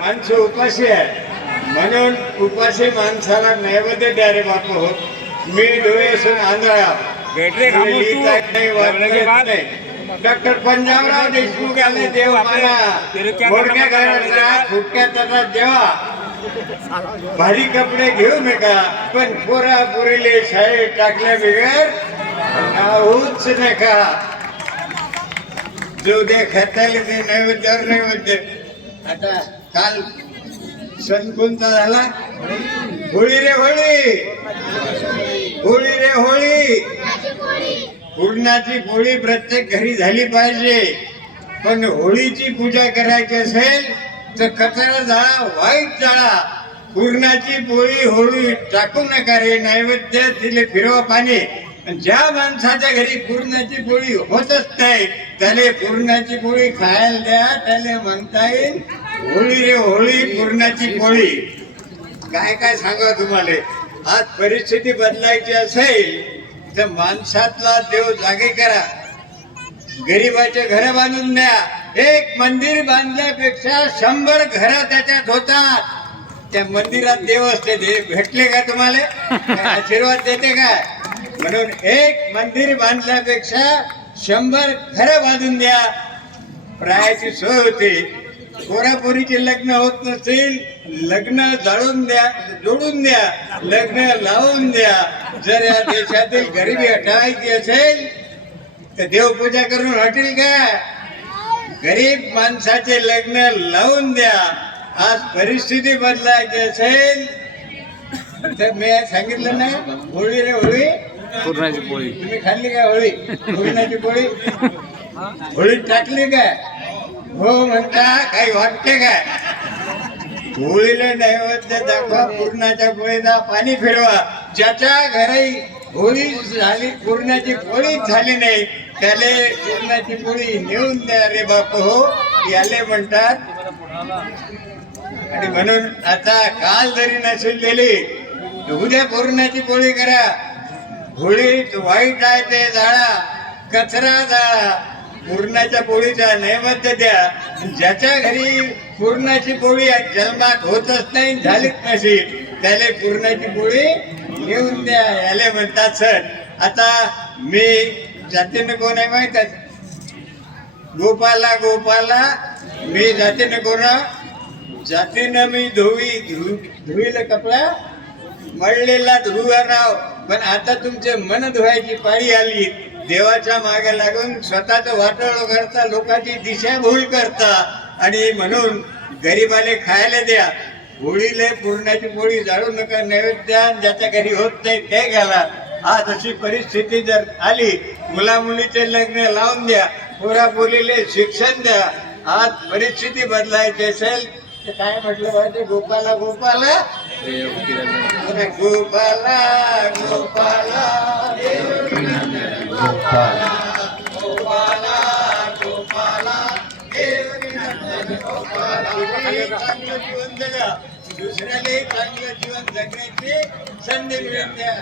माणसं उपाशी आहे. म्हणून उपाशी माणसाला नैवेद्य द्या रे बाप हो. मी डोळे असून आंधळा. नाही. डॉक्टर पंजाबराव देशमुख आले देव मोडक्या? घराचा फुटक्या तटात जेवा. भारी कपडे घेऊ नका पण पोरा पुरीले शाळेत टाकल्या बिगर राहूच नका. जो दे खताले ते नैवेद्यावर नैवेद्य. आता काल सण कोणता झाला? होळी रे होळी. होळी रे होळी. पूर्णाची पोळी प्रत्येक घरी झाली पाहिजे. पण होळीची पूजा करायची असेल तर कचरा जाळा वाईट जाळा. पूर्णाची पोळी होळी टाकू नका रे नैवेद्य तिले फिरवा पाणी. ज्या माणसाच्या घरी पूर्णाची पोळी होतच नाही त्याने पूर्णाची पोळी खायला द्या त्याला म्हणता येईल होळी रे होळी पूर्णाची पोळी. काय काय सांगा तुम्हाला? आज परिस्थिती बदलायची असेल तर माणसातला देव जागे करा. गरीबाचे घर बांधून द्या. एक मंदिर बांधल्यापेक्षा शंभर घर त्याच्यात होतात. त्या मंदिरात देव असते देव भेटले का तुम्हाला? आशीर्वाद देते काय? म्हणून एक मंदिर बांधल्यापेक्षा शंभर घर बांधून द्या. प्रायाची सोय होते. पोरापोरीचे लग्न होत नसेल लग्न जाळून द्या जोडून द्या लग्न लावून द्या. जर या देशातील गरिबी हटावायची असेल तर देवपूजा करून हटेल का गरीब माणसाचे लग्न लावून द्या. आज परिस्थिती बदलायची असेल मी सांगितलं ना होळी रे होळी. पूर्णाची पोळी. तुम्ही खाल्ली का होळी? पूर्णाची पोळी? होळी टाकली काय? हो म्हणता काही वाटते काय? होळीला नैवेद्य दाखवा पूर्णाच्या पोळीला पाणी फिरवा. ज्याच्या घरी होळी झाली पूर्णाची पोळी झाली नाही त्याले पूर्णाची पोळी नेऊन द्या रे बाप हो. याले म्हणतात. आणि म्हणून आता काल जरी नसेल तर उद्या पूर्णाची पोळी करा. होळी वाईट आहे ते जाळा कचरा जाळा. पूर्णाच्या पोळीचा नैवेद्य द्या. ज्याच्या घरी पूर्णाची पोळी जन्मात होतच नाही झालीच नशी त्याला पूर्णाची पोळी घेऊन द्या. याले म्हणतात सर आता मी जातीनं कोण आहे माहीत आहे? गोपाला गोपाला मी जातीनं कोण जातीनं मी धुवी धु धुईला कपडा मळलेला धुवाराव पण आता तुमचे मन धुवायची पाळी आली. देवाच्या मागे लागून स्वतःच वाटळ करता लोकांची दिशाभूल करता. आणि म्हणून गरीबाले खायला द्या. होळीले पुरणाची पोळी जाळू नका नैवेद्य ज्याच्या घरी होत नाही ते घाला आज अशी परिस्थिती जर आली मुला मुलीचे लग्न लावून द्या पोरा पोलीले शिक्षण द्या. आज परिस्थिती बदलायची असेल तर काय म्हटलं पाहिजे? गोपाला गोपाला गोपाला गोपाला गोपाला गोपाला गोपाला चांगलं जीवन जगा दुसऱ्यालाही चांगलं जीवन जगण्याची संधी मिळून द्या